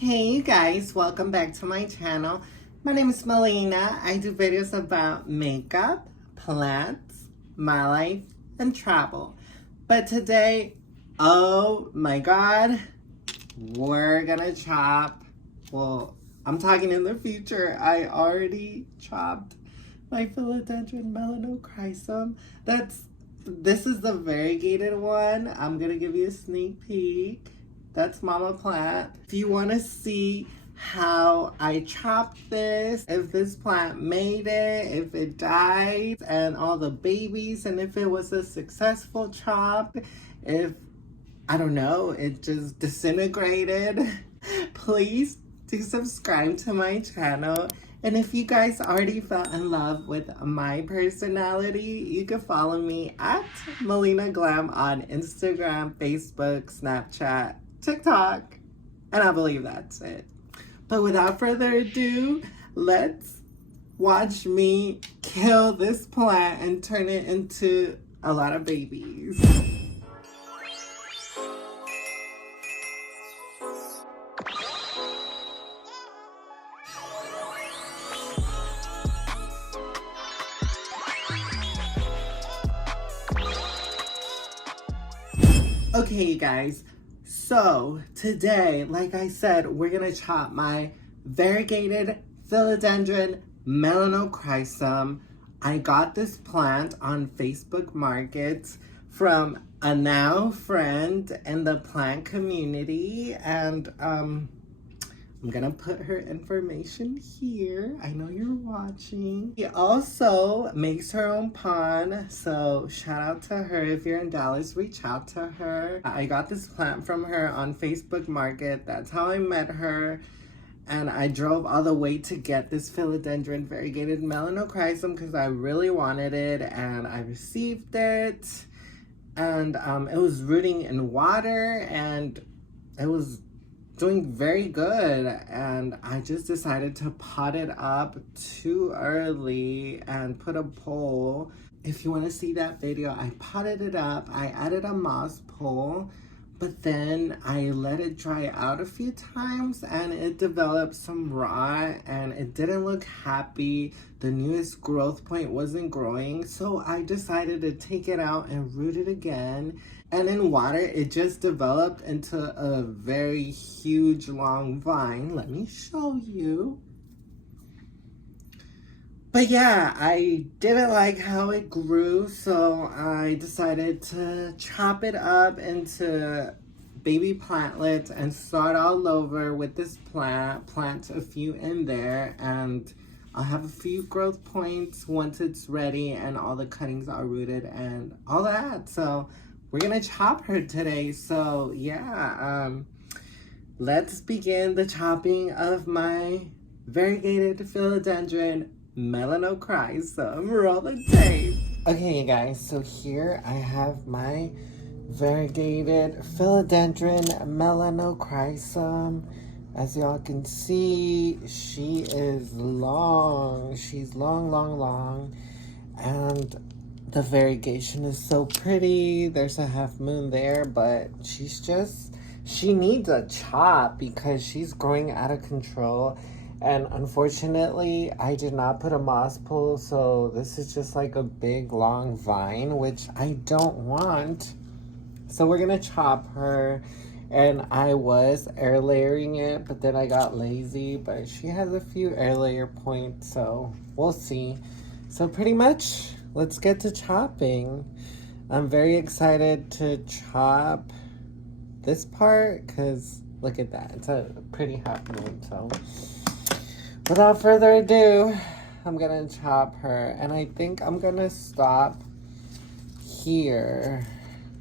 Hey you guys, welcome back to my channel. My name is Melina. I do videos about makeup, plants, my life, and travel. But today, oh my god, we're gonna chop. Well, I'm talking in the future. I already chopped my Philodendron Melanochrysm. This is the variegated one. I'm gonna give you a sneak peek. That's Mama Plant. If you want to see how I chopped this, if this plant made it, if it died, and all the babies, and if it was a successful chop, if, I don't know, it just disintegrated, please do subscribe to my channel. And if you guys already fell in love with my personality, you can follow me at Melina Glam on Instagram, Facebook, Snapchat, TikTok, and I believe that's it. But without further ado, let's watch me kill this plant and turn it into a lot of babies. Okay, you guys. So today, like I said, we're gonna chop my Varigated Philodendron Melanochrysm. I got this plant on Facebook Market from a now friend in the plant community, and I'm gonna put her information here. I know you're watching. She also makes her own pond, so shout out to her. If you're in Dallas, reach out to her. I got this plant from her on Facebook Market. That's how I met her. And I drove all the way to get this Philodendron Variegated Melanochrysm because I really wanted it, and I received it. And it was rooting in water, and it was doing very good, and I just decided to pot it up too early and put a pole. If you want to see that video, I potted it up, I added a moss pole, but then I let it dry out a few times and it developed some rot and it didn't look happy. The newest growth point wasn't growing, so I decided to take it out and root it again. And in water, it just developed into a very huge long vine. Let me show you. But yeah, I didn't like how it grew, so I decided to chop it up into baby plantlets and start all over with this plant a few in there, and I'll have a few growth points once it's ready and all the cuttings are rooted and all that. So we're gonna chop her today. So yeah, let's begin the chopping of my Variegated Philodendron Melanochrysm. Roll the tape. Okay, you guys, so here I have my Varigated Philodendron Melanochrysm. As y'all can see, she is long. She's long. And the variegation is so pretty. There's a half moon there, but she needs a chop because she's growing out of control. And unfortunately, I did not put a moss pole, so this is just like a big long vine, which I don't want. So we're gonna chop her, and I was air layering it, but then I got lazy, but she has a few air layer points, so we'll see. So pretty much, let's get to chopping. I'm very excited to chop this part, because look at that, it's a pretty hot moon, so without further ado, I'm gonna chop her, and I think I'm gonna stop here.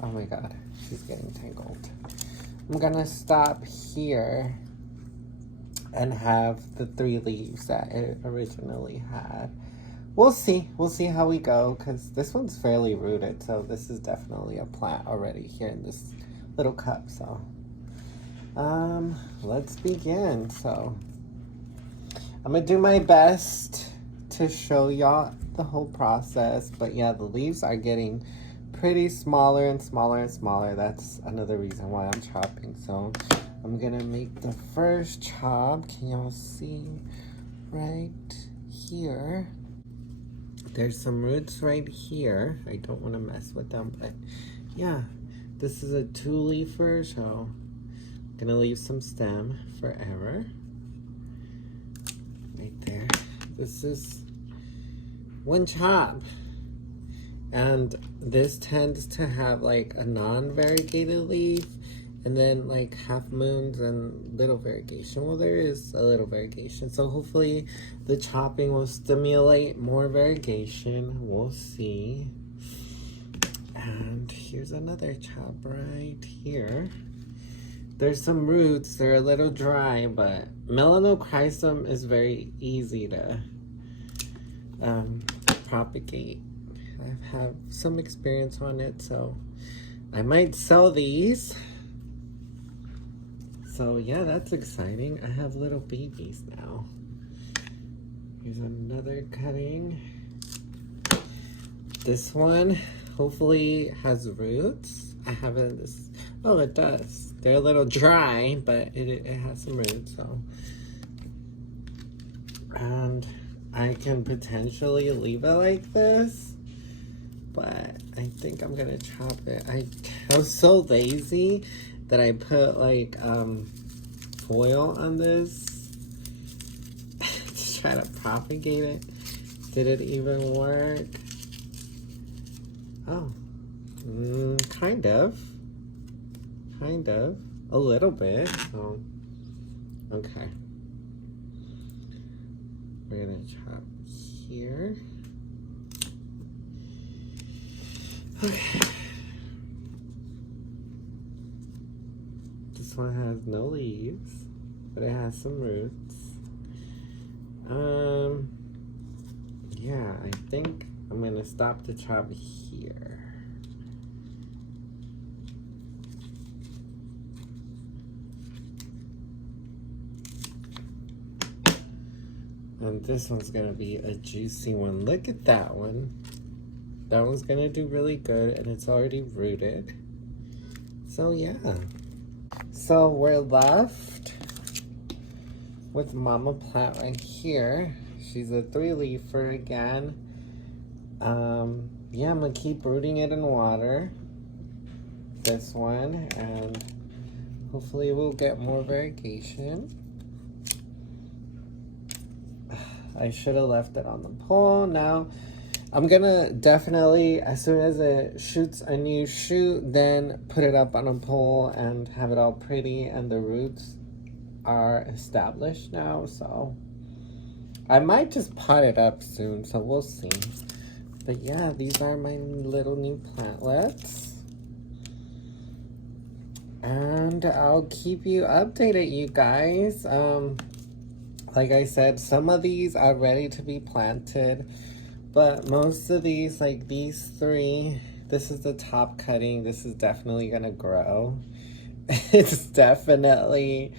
Oh my god, she's getting tangled. I'm gonna stop here and have the 3 leaves that it originally had. We'll see how we go, because this one's fairly rooted, so this is definitely a plant already here in this little cup. So let's begin. So I'm gonna do my best to show y'all the whole process, but yeah, the leaves are getting pretty smaller and smaller. That's another reason why I'm chopping. So I'm I'm gonna make the first chop. Can y'all see right here? There's some roots right here. I don't want to mess with them, but yeah, this is a 2-leafer, so I'm gonna leave some stem forever. Right there. This is one chop. And this tends to have like a non-variegated leaf, and then like half moons and little variegation. Well, there is a little variegation, so hopefully the chopping will stimulate more variegation. We'll see. And here's another chop right here. There's some roots. They're a little dry, but Melanochrysm is very easy to propagate. I have some experience on it, so I might sell these. So yeah, that's exciting. I have little babies now. Here's another cutting. This one hopefully has roots. I haven't, oh, it does. They're a little dry, but it has some roots, so. And I can potentially leave it like this, but I think I'm gonna chop it. I was so lazy that I put like foil on this to try to propagate it. Did it even work? Oh, kind of, a little bit. Oh, okay. We're gonna chop here. Okay. This one has no leaves, but it has some roots. Yeah, I think I'm gonna stop the chop here. And this one's gonna be a juicy one. Look at that one. That one's gonna do really good, and it's already rooted. So yeah. So we're left with Mama Plant right here. She's a 3-leafer again. Yeah, I'm gonna keep rooting it in water. This one, and hopefully we'll get more variegation. I should have left it on the pole. Now I'm gonna definitely, as soon as it shoots a new shoot, then put it up on a pole and have it all pretty, and the roots are established now, so I might just pot it up soon, so we'll see. But yeah, these are my little new plantlets. And I'll keep you updated, you guys. Like I said, some of these are ready to be planted, but most of these, like these 3, this is the top cutting. This is definitely gonna grow. It's definitely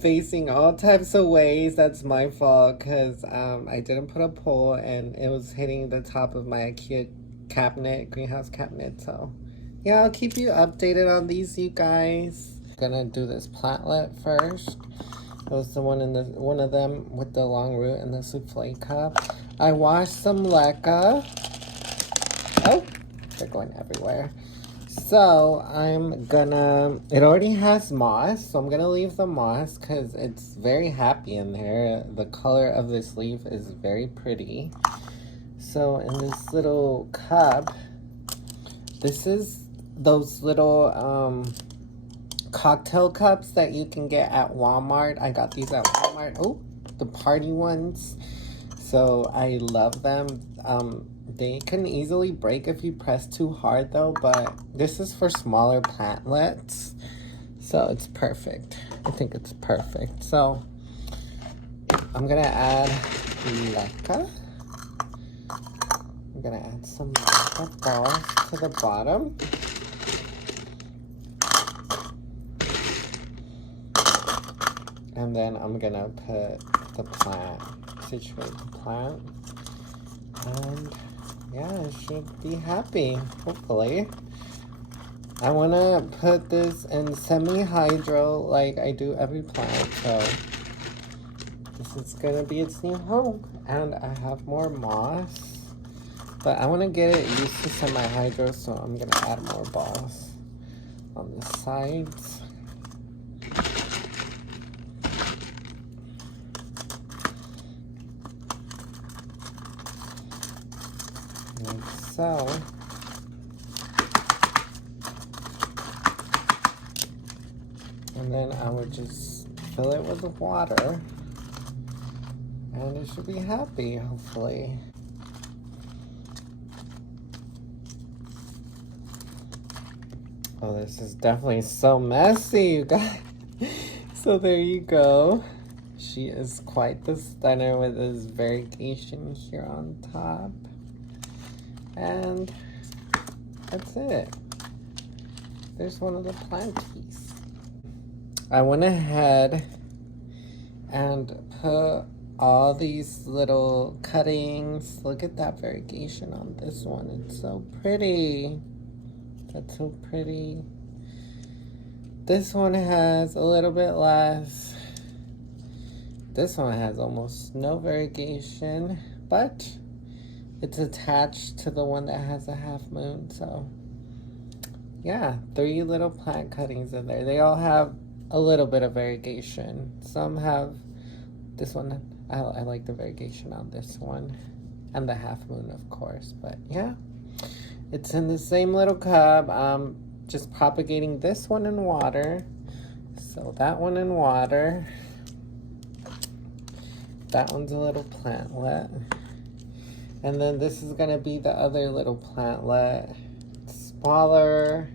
facing all types of ways. That's my fault, because I didn't put a pole and it was hitting the top of my IKEA cabinet, greenhouse cabinet. So yeah, I'll keep you updated on these, you guys. Gonna do this plantlet first. It was the one of them with the long root in the souffle cup. I washed some leca. Oh, they're going everywhere. So I'm gonna, it already has moss, so I'm gonna leave the moss because it's very happy in there. The color of this leaf is very pretty. So in this little cup, this is those little cocktail cups that you can get at Walmart. I got these at Walmart. Oh, the party ones. So I love them. They can easily break if you press too hard though, but this is for smaller plantlets. So it's perfect. I think it's perfect. So I'm gonna add leca. I'm gonna add some leca balls to the bottom. And then I'm gonna put the plant, situate the plant. And yeah, it should be happy, hopefully. I want to put this in semi-hydro like I do every plant, so this is going to be its new home. And I have more moss, but I want to get it used to semi-hydro, so I'm going to add more moss on the sides. Like so. And then I would just fill it with water, and it should be happy, hopefully. Oh, this is definitely so messy, you guys. So there you go. She is quite the stunner with this variegation here on top. And that's it. There's one of the planties. I went ahead and put all these little cuttings. Look at that variegation on this one. It's so pretty. That's so pretty. This one has a little bit less. This one has almost no variegation, but it's attached to the one that has a half moon. So yeah, 3 little plant cuttings in there. They all have a little bit of variegation. Some have, this one, I like the variegation on this one. And the half moon, of course. But yeah, it's in the same little cup. I'm just propagating this one in water. So that one in water. That one's a little plantlet. And then this is gonna be the other little plantlet. Smaller.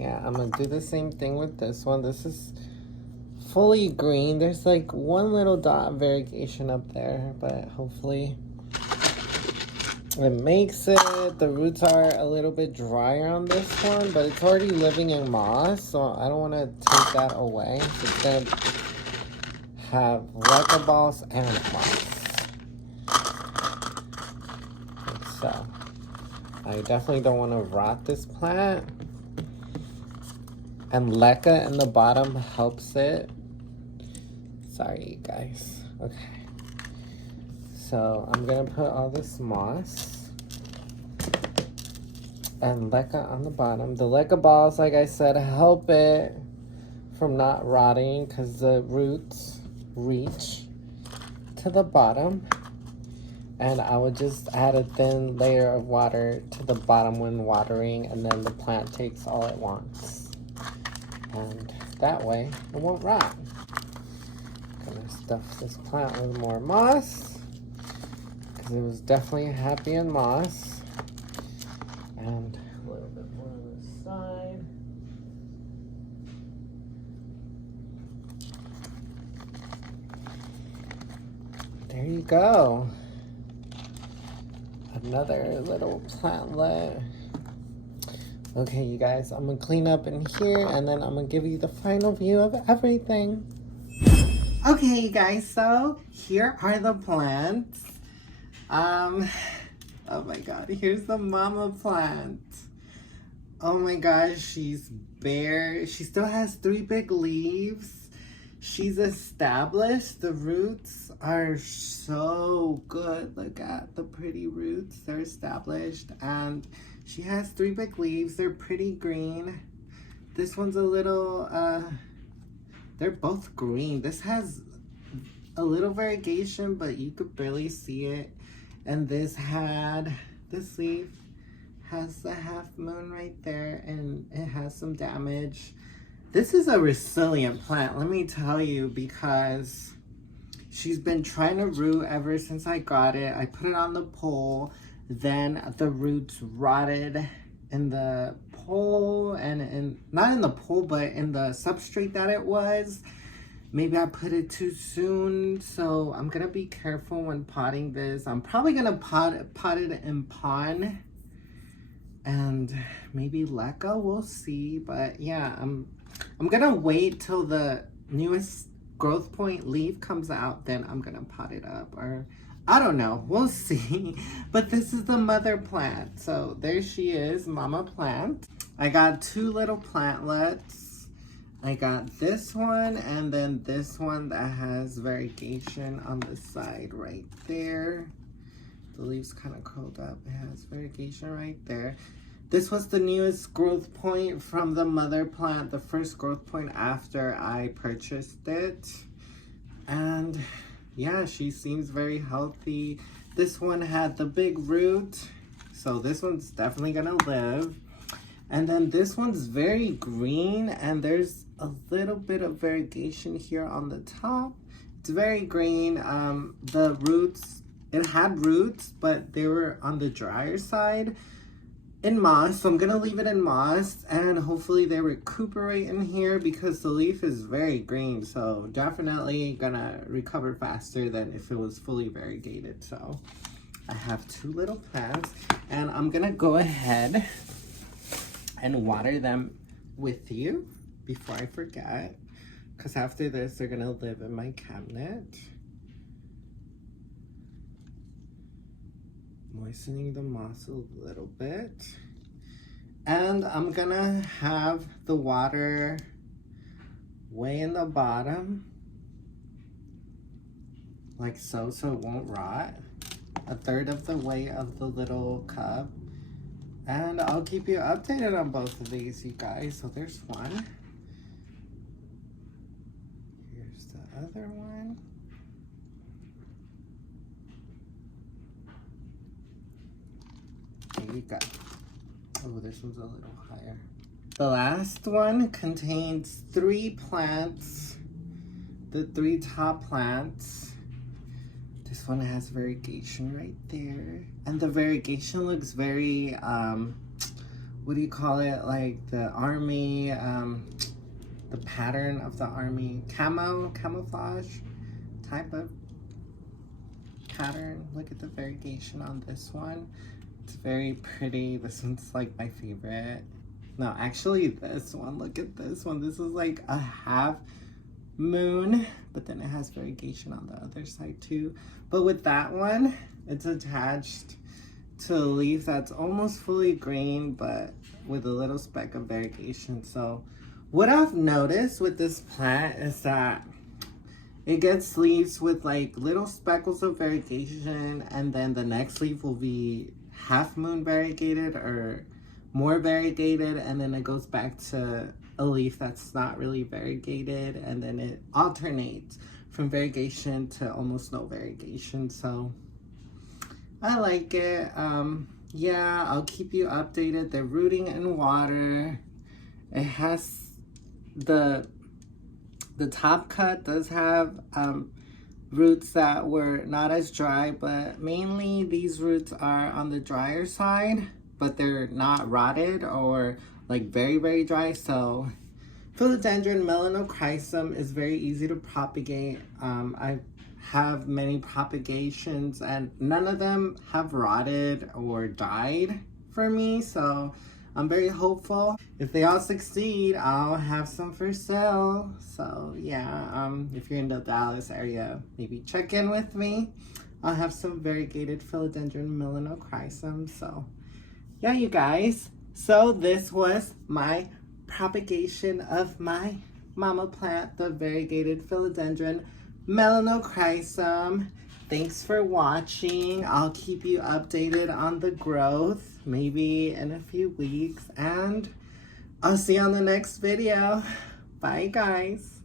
Yeah, I'm gonna do the same thing with this one. This is fully green. There's like one little dot variegation up there, but hopefully it makes it. The roots are a little bit drier on this one, but it's already living in moss, so I don't want to take that away. So it's gonna have leca balls and moss. So I definitely don't want to rot this plant. And leca in the bottom helps it. Sorry, you guys. Okay. So I'm gonna put all this moss and leca on the bottom. The leca balls, like I said, help it from not rotting because the roots reach to the bottom. And I would just add a thin layer of water to the bottom when watering, and then the plant takes all it wants. And that way, it won't rot. Gonna stuff this plant with more moss, because it was definitely happy in moss. And a little bit more on the side. There you go. Another little plantlet. Okay, you guys, I'm gonna clean up in here and then I'm gonna give you the final view of everything. Okay, you guys, so here are the plants. Oh my god, here's the mama plant. Oh my gosh, she's bare. She still has 3 big leaves. She's established. The roots are so good. Look at the pretty roots. They're established. And she has 3 big leaves. They're pretty green. This one's a little, they're both green. This has a little variegation, but you could barely see it. And this leaf has the half moon right there, and it has some damage. This is a resilient plant, let me tell you, because she's been trying to root ever since I got it. I put it on the pole, then the roots rotted in the pole, and not in the pole, but in the substrate that it was. Maybe I put it too soon, so I'm gonna be careful when potting this. I'm probably gonna pot it in pon and maybe leca, we'll see. But yeah, I'm gonna wait till the newest growth point leaf comes out, then I'm gonna pot it up, or I don't know, we'll see. But this is the mother plant. So there she is, mama plant. I got two little plantlets. I got this one and then this one that has variegation on the side right there. The leaves kind of curled up. It has variegation right there. This was the newest growth point from the mother plant, the first growth point after I purchased it. And yeah, she seems very healthy. This one had the big root, so this one's definitely gonna live. And then this one's very green, and there's a little bit of variegation here on the top. It's very green. The roots, it had roots, but they were on the drier side in moss, so I'm gonna leave it in moss, and hopefully they recuperate in here because the leaf is very green, so definitely gonna recover faster than if it was fully variegated. So I have two little plants, and I'm gonna go ahead and water them with you before I forget, because after this they're gonna live in my cabinet. Moistening the moss a little bit, and I'm gonna have the water way in the bottom like so, so it won't rot. A third of the way of the little cup, and I'll keep you updated on both of these, you guys. So there's one, here's the other one. There you go. Oh, this one's a little higher. The last one contains 3 plants, the 3 top plants. This one has variegation right there. And the variegation looks very, what do you call it? Like the army, the pattern of the army, camouflage type of pattern. Look at the variegation on this one. It's very pretty. This one's like my favorite. No, actually this one, look at this one. This is like a half moon, but then it has variegation on the other side too. But with that one, it's attached to a leaf that's almost fully green, but with a little speck of variegation. So what I've noticed with this plant is that it gets leaves with like little speckles of variegation, and then the next leaf will be half moon variegated or more variegated, and then it goes back to a leaf that's not really variegated, and then it alternates from variegation to almost no variegation. So I like it. Yeah, I'll keep you updated. They're rooting in water. It has the top cut does have roots that were not as dry, but mainly these roots are on the drier side, but they're not rotted or like very, very dry. So Philodendron Melanochrysm is very easy to propagate. I have many propagations and none of them have rotted or died for me, so I'm very hopeful. If they all succeed, I'll have some for sale. So yeah, if you're in the Dallas area, maybe check in with me. I'll have some variegated Philodendron Melanochrysm. So yeah, you guys. So this was my propagation of my mama plant, the variegated Philodendron Melanochrysm. Thanks for watching. I'll keep you updated on the growth, maybe in a few weeks, and I'll see you on the next video. Bye, guys.